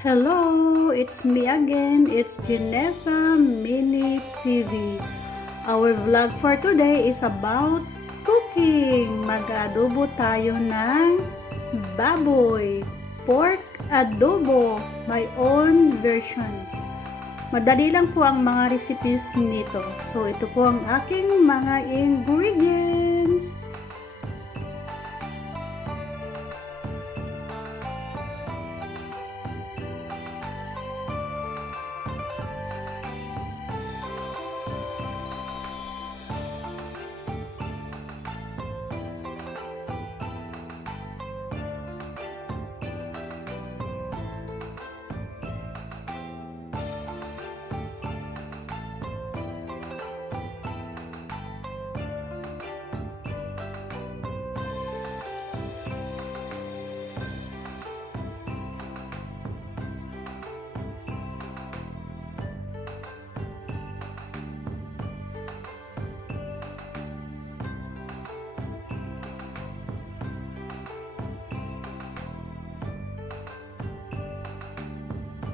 Hello, it's me again. It's Janessa Mini TV. Our vlog for today is about cooking. Mag-adobo tayo ng baboy, pork adobo, my own version. Madali lang po ang mga recipes nito. So, ito po ang aking mga ingredients.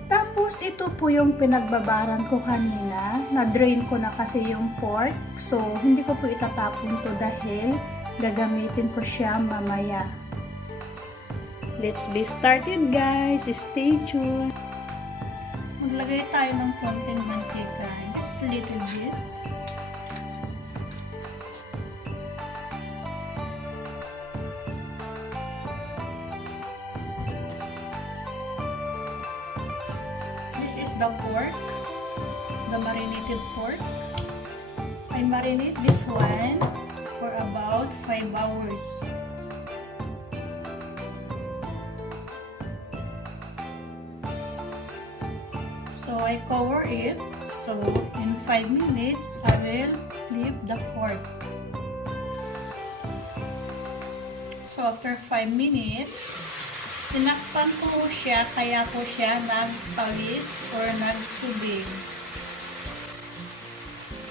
Tapos, ito po yung pinagbabaran ko kanina. Na-drain ko na kasi yung pork. So, hindi ko po itatapon to dahil gagamitin ko siya mamaya. Let's be started, guys. Stay tuned. Maglagay tayo ng konting mantika. Just a little bit. The pork, the marinated pork. I marinate this one for about 5 hours. So I cover it. So in 5 minutes, I will flip the pork. So after 5 minutes, tinakpan ko siya, kaya po siya nagpawis or nagtubig.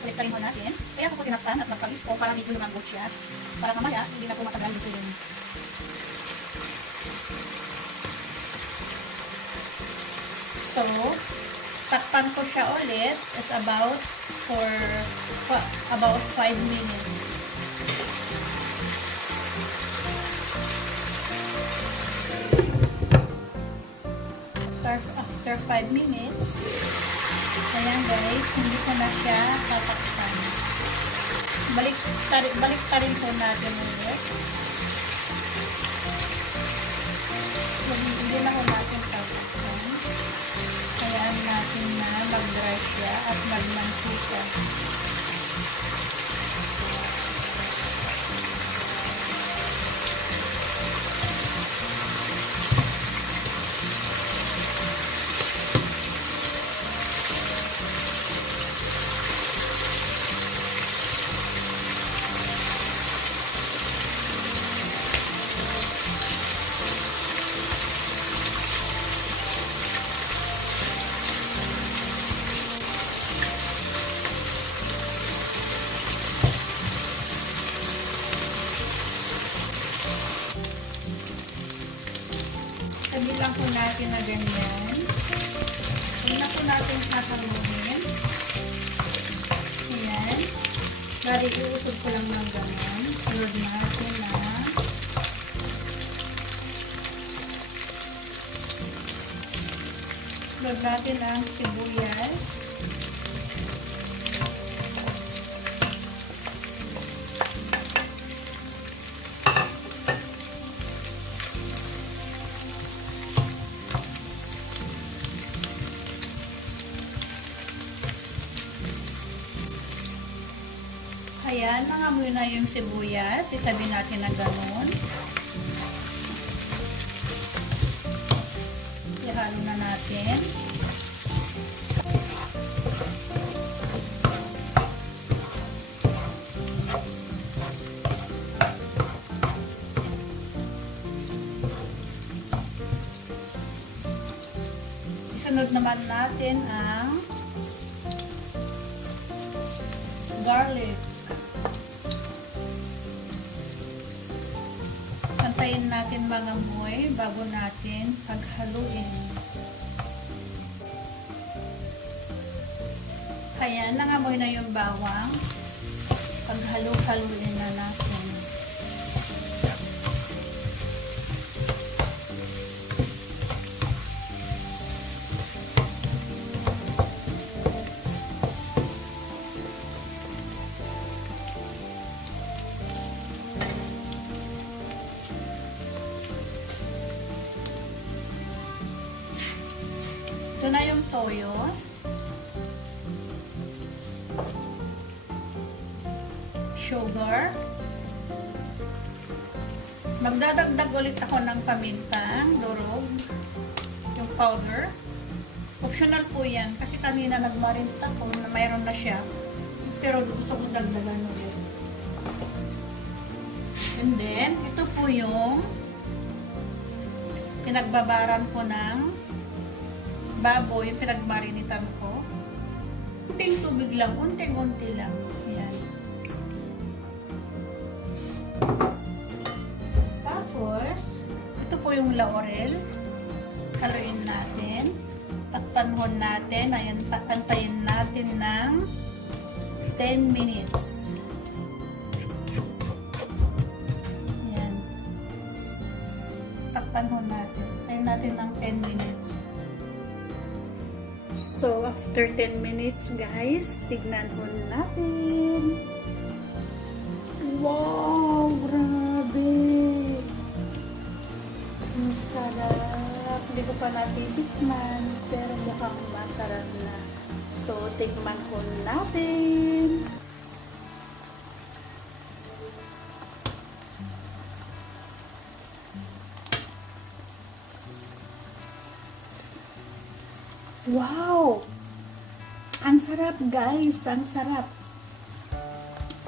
Ulit-ulit mo natin. Kaya ko po tinakpan at nagpawis po para medyo lumambot siya. Para mamaya, hindi na po matagal dito yun. So, takpan ko siya ulit is about 5 minutes. After 5 minutes, ayan guys, hindi ko na siya tatakpan. Balik pa rin po natin ulit. Hindi na po natin tatakpan. Hayaan natin na mag-dry siya at magmansika. Sabi lang po natin na ganyan. Huwag na po natin sasalunin. Ayan. Bali, iusog ko lang ng ganyan. Sunod natin na sunod natin ang sibuyas. Ayan, nangamoy na yung sibuyas. Itabi natin na gano'n. Ihalo na natin. Isunod naman natin ang garlic. Antayin natin mga moy bago natin paghaluin. Ayan, nangamoy na yung bawang. Paghalo-haluin na natin. Ito na yung toyo. Sugar. Magdadagdag ulit ako ng pamintang durog, yung powder. Optional po yan kasi kanina nagmarinate ako na mayroon na siya, pero gusto ko dagdagan ulit. And then ito po yung pinagbabaran ko ng baboy, yung pinagmarinitan ko. Unting tubig lang, unting-unti lang. Ayan. Tapos, ito po yung laurel. Haluin natin. Takpanhon natin. Ayan, antayin natin ng 10 minutes. Ayan. Takpanhon natin. Antayin natin ng 10 minutes. So, after 10 minutes, guys, tignan ho natin. Wow! Grabe! Ang sarap! Hindi ko pa natitikman, pero mukhang masarap na. So, tikman ho natin. Wow! Ang sarap, guys. Ang sarap.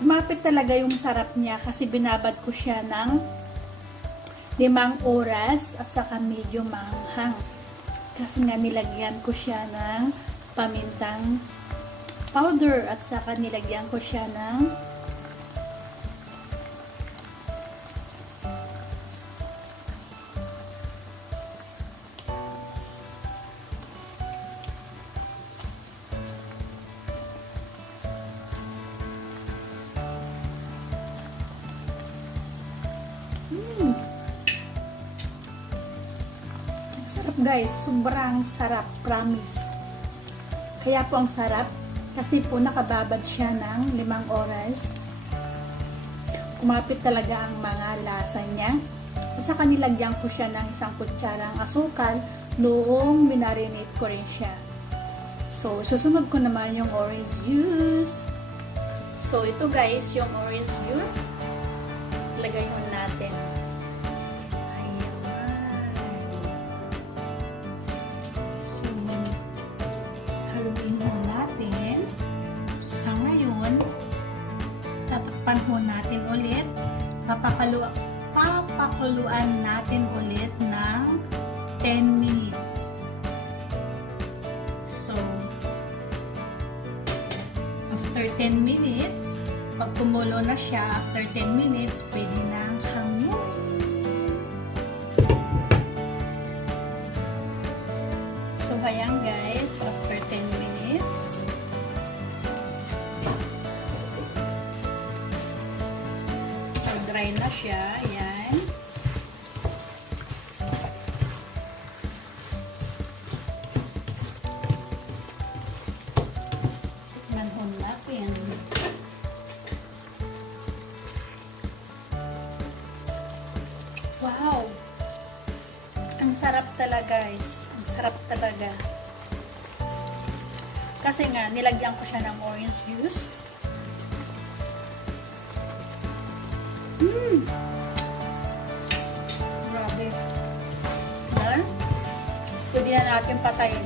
Kumapit talaga yung sarap niya kasi binabad ko siya ng 5 oras at saka medyo maanghang. Kasi nga nilagyan ko siya ng pamintang powder at saka nilagyan ko siya ng sarap, guys. Sobrang sarap. Promise. Kaya po ang sarap kasi po nakababad siya ng 5 oras. Kumapit talaga ang mga lasa niya. Isa kanilagyan ko siya ng 1 kutsarang asukal noong minarinate ko rin siya. So, susunod ko naman yung orange juice. So, ito, guys, yung orange juice. Lagay mo natin. Tatakpan natin ulit. Papakuluan natin ulit ng 10 minutes. So, after 10 minutes, pag kumulo na siya, after 10 minutes, pwede na hanguin. So, ayan, guys, after 10 minutes, dry na siya. Ayan. Manhon natin. Wow! Ang sarap talaga, guys. Ang sarap talaga. Kasi nga, nilagyan ko siya ng orange juice. Grabe. Then, pwede na natin patayin.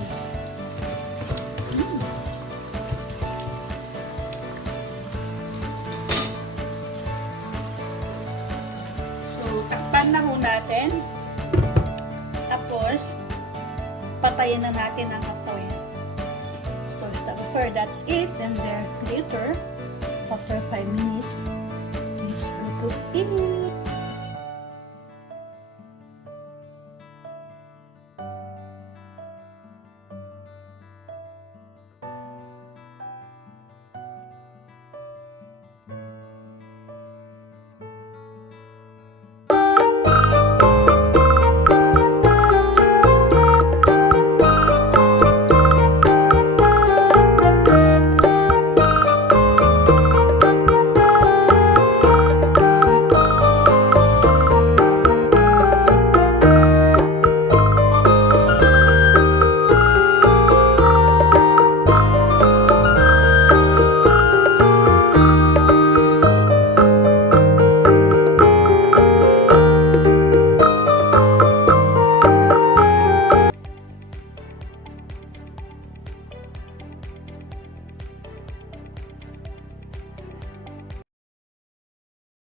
So, takpan na ho natin. Tapos, patayin na natin ang apoy. So, that's it. And then later, after 5 minutes, let's go to eat.